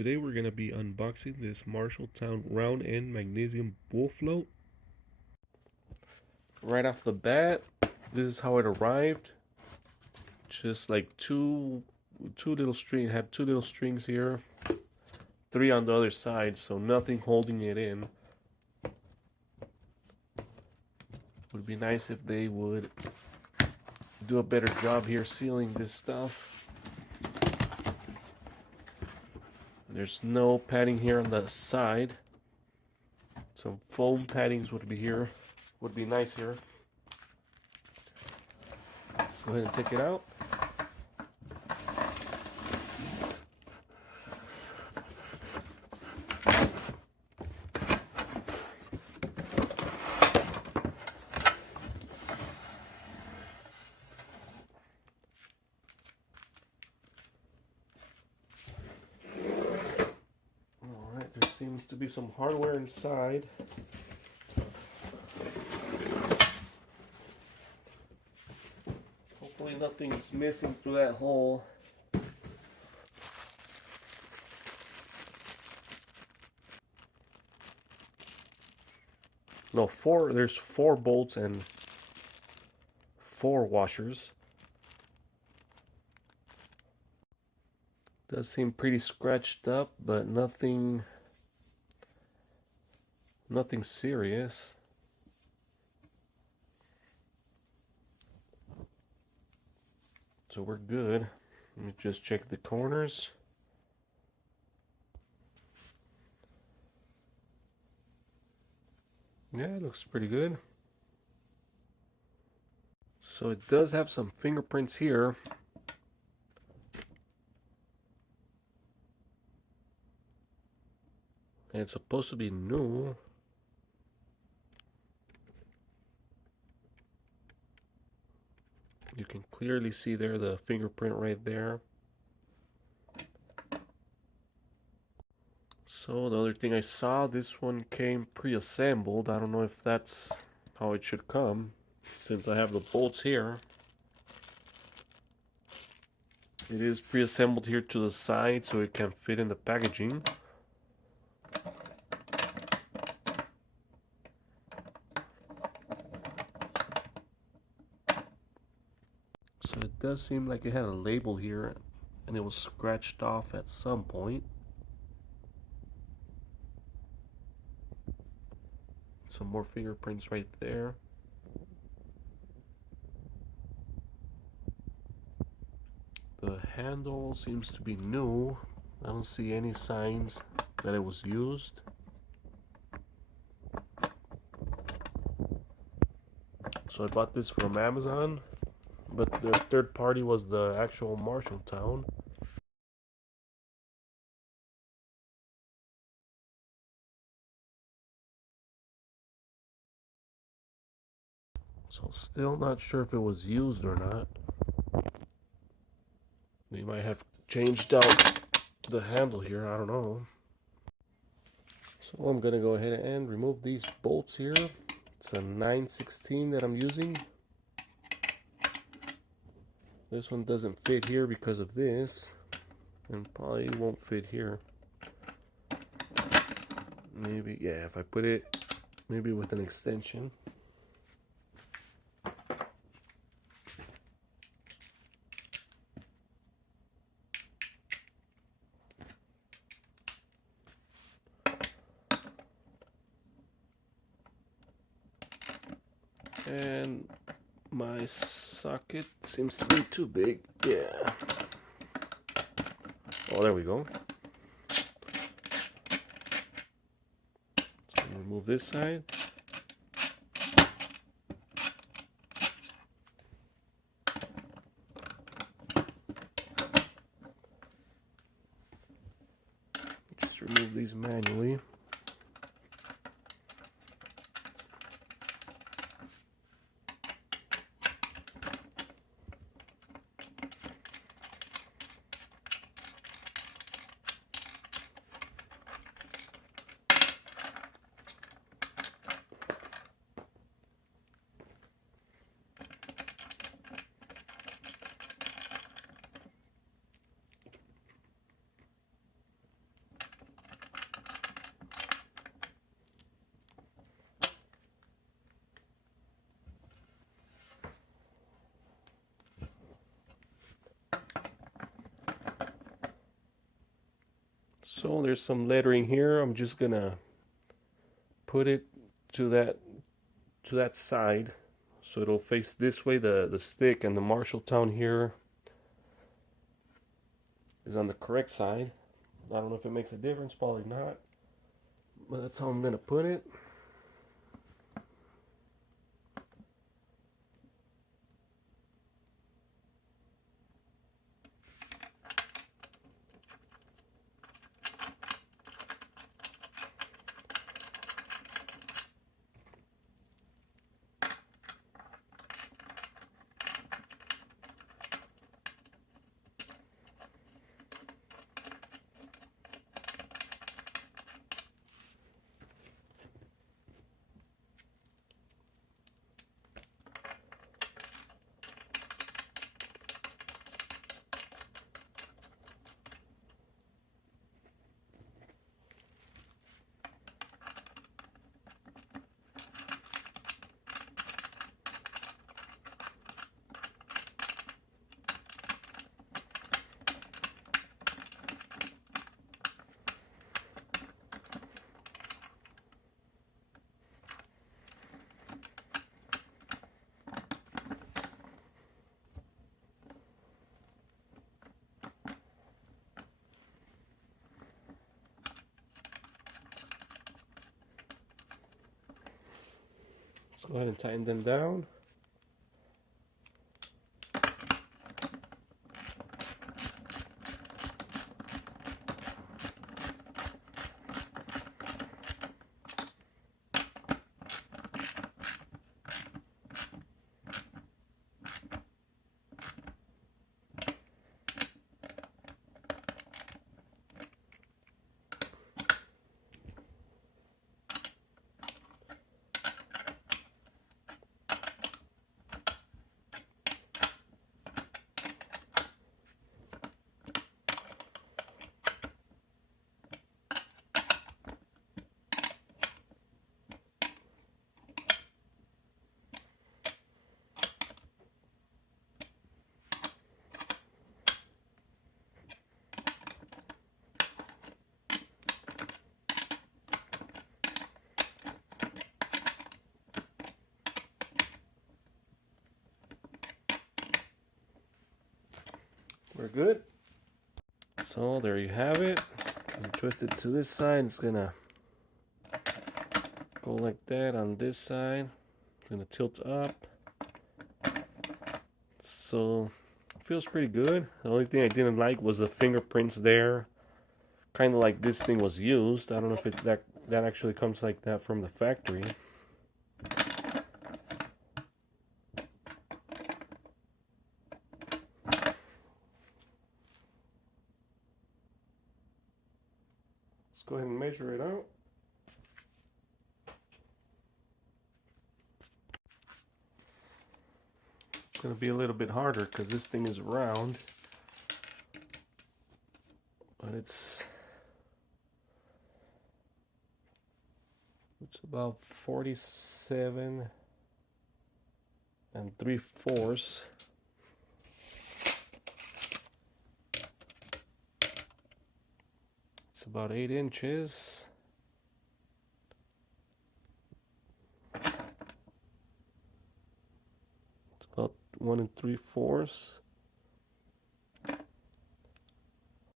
Today we're going to be unboxing this Marshalltown round end magnesium bull float. Right off the bat, this is how it arrived. Just like two little strings, had two little strings here, three on the other side, so nothing holding it in. Would be nice if they would do a better job here sealing this stuff. There's no padding here on the side. Some foam paddings would be nice here. Let's go ahead and take it out. Alright, there seems to be some hardware inside. Hopefully nothing's missing through that hole. No, there's 4 bolts and 4 washers. Does seem pretty scratched up, but nothing serious. So we're good. Let me just check the corners. Yeah, it looks pretty good. So it does have some fingerprints here. And it's supposed to be new. You can clearly see there the fingerprint right there. So the other thing I saw, this one came pre-assembled. I don't know if that's how it should come, since I have the bolts here. It is pre-assembled here to the side so it can fit in the packaging. So it does seem like it had a label here and it was scratched off at some point. Some more fingerprints right there. The handle seems to be new. I don't see any signs that it was used. So I bought this from Amazon, but the third party was the actual Marshalltown. So still not sure if it was used or not. They might have changed out the handle here, I don't know. So I'm gonna go ahead and remove these bolts here. It's a 9/16 that I'm using. This one doesn't fit here because of this, and probably won't fit here. Maybe, yeah, if I put it maybe with an extension. And my socket seems to be too big. Yeah. Oh, there we go. So remove this side. Just remove these manually. So there's some lettering here. I'm just gonna put it to that side, so it'll face this way. The stick and the Marshalltown here is on the correct side. I don't know if it makes a difference, probably not, but that's how I'm gonna put it. Let's go ahead and tighten them down. We're good. So there you have it. And twist it to this side. It's gonna go like that on this side. It's gonna tilt up. So it feels pretty good. The only thing I didn't like was the fingerprints there. Kind of like this thing was used. I don't know if it that actually comes like that from the factory. Let's go ahead and measure it out. It's going to be a little bit harder because this thing is round. But it's about 47 3/4. It's about 8 inches. It's about 1 3/4.